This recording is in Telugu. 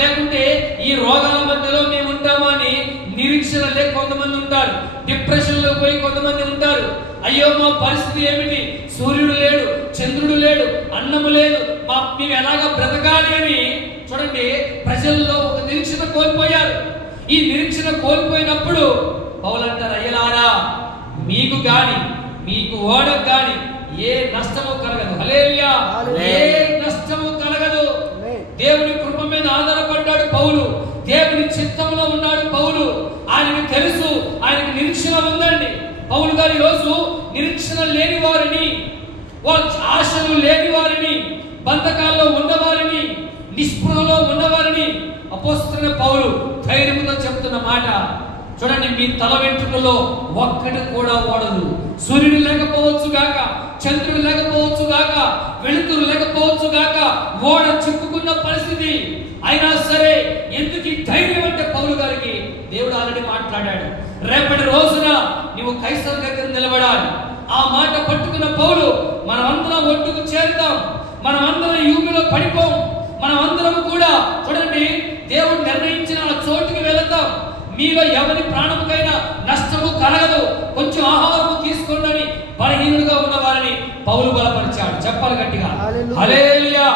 లేకుంటే ఈ రోగాల మధ్యలో మేము ఉంటామా అని నిరీక్షణ లేక కొంతమంది ఉంటారు. డిప్రెషన్ లో పోయి కొంతమంది ఉంటారు. అయ్యో మా పరిస్థితి ఏమిటి, సూర్యుడు లేడు, చంద్రుడు లేడు, అన్నము లేదు, మేము ఎలాగా బ్రతకాలి అని చూడండి ప్రజల్లో ఒక నిరీక్షణ కోల్పోయారు. ఈ నిరీక్షణ కోల్పోయినప్పుడు పౌలు అంటారు, అయ్యలారా మీకు గాని మీకు ఓడకు గాని ఏ నష్టము కలగదు. హల్లెలూయా. ఏ నష్టము కలగదు. దేవుని కృప మీద ఆధారపడ్డాడు పౌలు. దేవుని చిత్తంలో ఉన్నాడు పౌలు. ఆయనకు తెలుసు, ఆయనకు నిరీక్షణ ఉందండి. పౌలు గారి రోజు నిరీక్షణ లేని వారిని, వాళ్ళ ఆశలు లేని వారిని, బంధకాల్లో ఉన్నవారిని, నిస్పృహలో ఉన్నవారిని అపోస్తలుడైన పౌలు ధైర్యంతో చెప్తున్న మాట చూడండి, మీ తల వెంట్రుకలో ఒక్కటి కూడా ఓడదు. సూర్యుడు లేకపోవచ్చు గాక, చంద్రుడు లేకపోవచ్చు గాక, వెలుతురు లేకపోవచ్చు గాక, ఓడ చిక్కుకున్న పరిస్థితి అయినా సరే ఎందుకు ఈ ధైర్యం అంటే పౌలు గారికి దేవుడు ఆల్రెడీ మాట్లాడాడు. రేపటి రోజున నీవు కైసరు దగ్గర నిలబడాలి. ఆ మాట పట్టుకున్న పౌలు మనమందరం ఒడ్డుకు చేరుతాం, మనమందరం యూమిలో పడిపోం, మనమందరం కూడా చూడండి దేవుడు నిర్ణయించిన ఆ చోటుకి వెళతాం. మీలో ఎవరి ప్రాణముకైనా నష్టము కలగదు, కొంచెం ఆహారము తీసుకోండి అని బలహీనులుగా ఉన్న వారిని పౌలు బలపరిచాడు. చెప్పాలి గట్టిగా హల్లెలూయా.